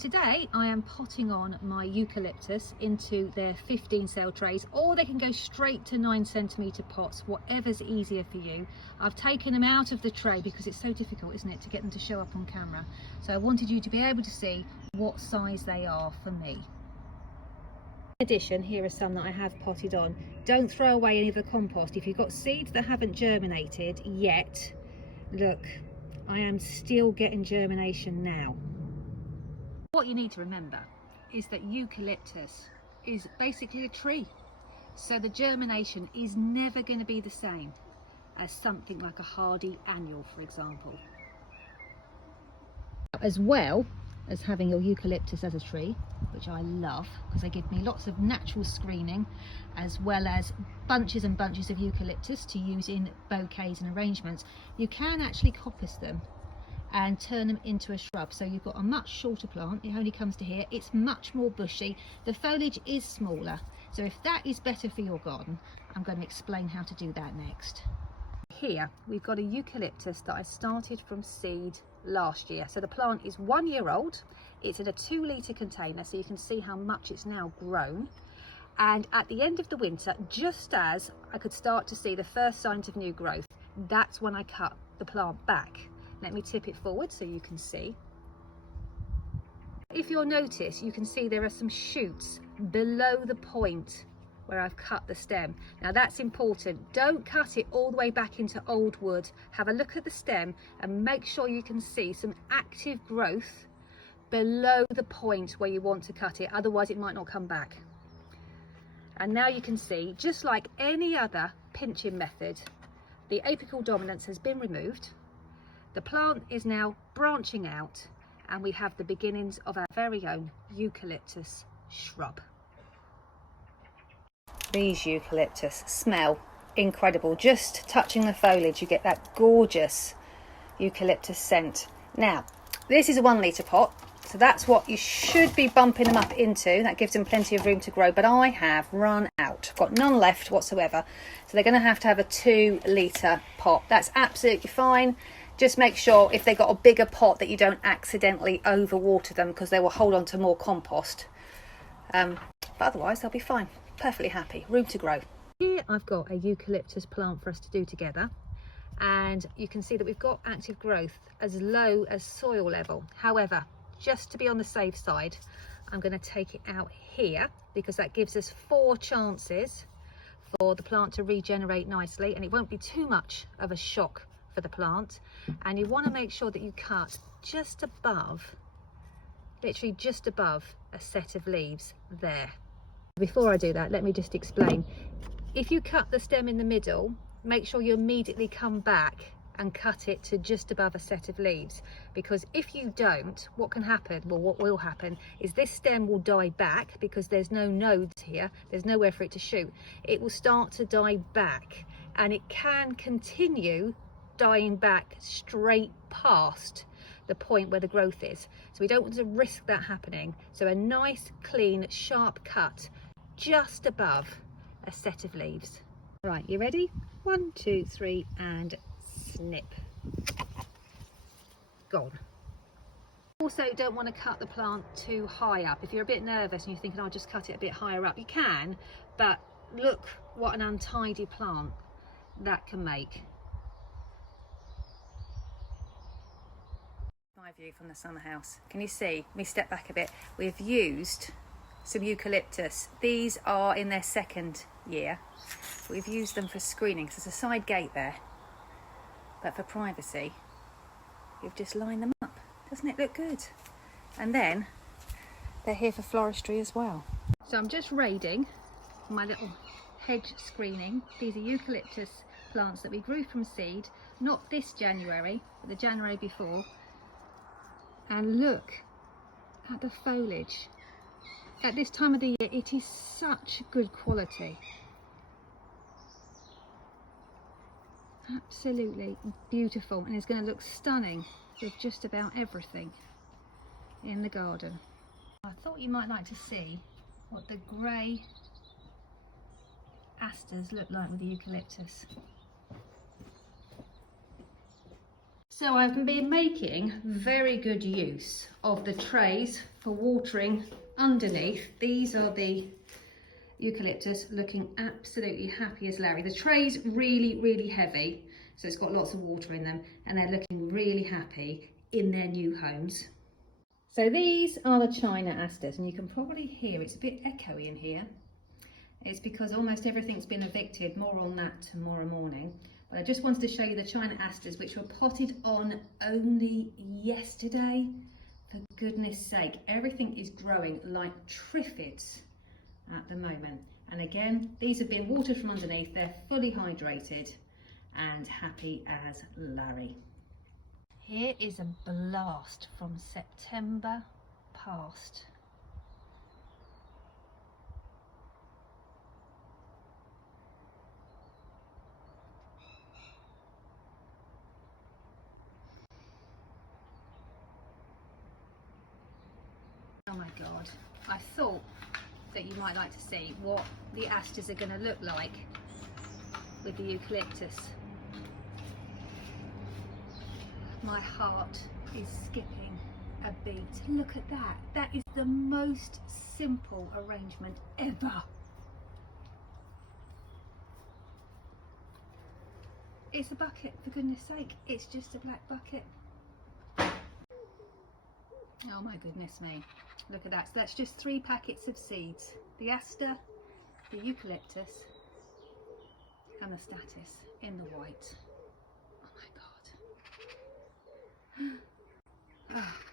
today I am potting on my eucalyptus into their 15 cell trays, or they can go straight to 9cm pots, whatever's easier for you. I've taken them out of the tray because it's so difficult, isn't it, to get them to show up on camera. So I wanted you to be able to see what size they are for me. In addition, here are some that I have potted on. Don't throw away any of the compost. If you've got seeds that haven't germinated yet, look, I am still getting germination now. What you need to remember is that eucalyptus is basically a tree, so the germination is never going to be the same as something like a hardy annual, for example. As well as having your eucalyptus as a tree, which I love because they give me lots of natural screening, as well as bunches and bunches of eucalyptus to use in bouquets and arrangements, you can actually coppice them and turn them into a shrub. So you've got a much shorter plant, it only comes to here, it's much more bushy, the foliage is smaller. So if that is better for your garden, I'm going to explain how to do that next. Here we've got a eucalyptus that I started from seed last year. So the plant is 1 year old, it's in a 2-litre container, so you can see how much it's now grown. And at the end of the winter, just as I could start to see the first signs of new growth, that's when I cut the plant back. Let me tip it forward so you can see. If you'll notice, you can see there are some shoots below the point where I've cut the stem. Now that's important. Don't cut it all the way back into old wood. Have a look at the stem and make sure you can see some active growth below the point where you want to cut it, otherwise it might not come back. And now you can see, just like any other pinching method, the apical dominance has been removed. The plant is now branching out, and we have the beginnings of our very own eucalyptus shrub. These eucalyptus smell incredible. Just touching the foliage, you get that gorgeous eucalyptus scent. Now, this is a 1 litre pot, so that's what you should be bumping them up into. That gives them plenty of room to grow, but I have run out. I've got none left whatsoever, so they're going to have a 2 litre pot. That's absolutely fine. Just make sure if they've got a bigger pot that you don't accidentally overwater them, because they will hold on to more compost. But otherwise they'll be fine. Perfectly happy. Room to grow. Here I've got a eucalyptus plant for us to do together. And you can see that we've got active growth as low as soil level. However, just to be on the safe side, I'm going to take it out here, because that gives us 4 chances for the plant to regenerate nicely, and it won't be too much of a shock for the plant. And you want to make sure that you cut just above, literally just above a set of leaves there. Before I do that, let me just explain. If you cut the stem in the middle, make sure you immediately come back and cut it to just above a set of leaves, because if you don't, what can happen, well, what will happen is this stem will die back, because there's no nodes here, there's nowhere for it to shoot. It will start to die back, and it can continue dying back straight past the point where the growth is. So we don't want to risk that happening. So a nice, clean, sharp cut just above a set of leaves. Right, you ready? 1, 2, 3, and snip. Gone. Also, don't want to cut the plant too high up. If you're a bit nervous and you're thinking, I'll just cut it a bit higher up, you can, but look what an untidy plant that can make. My view from the summer house. Can you see? Let me step back a bit. We've used some eucalyptus. These are in their 2nd year. We've used them for screening, because there's a side gate there. But for privacy, you've just lined them up. Doesn't it look good? And then they're here for floristry as well. So I'm just raiding my little hedge screening. These are eucalyptus plants that we grew from seed, not this January, but the January before. And look at the foliage. At this time of the year, it is such good quality. Absolutely beautiful, and it's going to look stunning with just about everything in the garden. I thought you might like to see what the grey asters look like with the eucalyptus. So I've been making very good use of the trays for watering underneath. These are the eucalyptus, looking absolutely happy as Larry. The tray's really heavy, so it's got lots of water in them, and they're looking really happy in their new homes. So these are the China asters, and you can probably hear it's a bit echoey in here. It's because almost everything's been evicted. More on that tomorrow morning. But I just wanted to show you the China asters, which were potted on only yesterday. For goodness sake, everything is growing like triffids at the moment. And again, these have been watered from underneath. They're fully hydrated and happy as Larry. Here is a blast from September past. Oh my God, I thought that you might like to see what the asters are going to look like with the eucalyptus. My heart is skipping a beat. Look at that. That is the most simple arrangement ever. It's a bucket, for goodness sake. It's just a black bucket. Oh my goodness me. Look at that. So that's just 3 packets of seeds. The aster, the eucalyptus, and the statice in the white. Oh my God. Oh.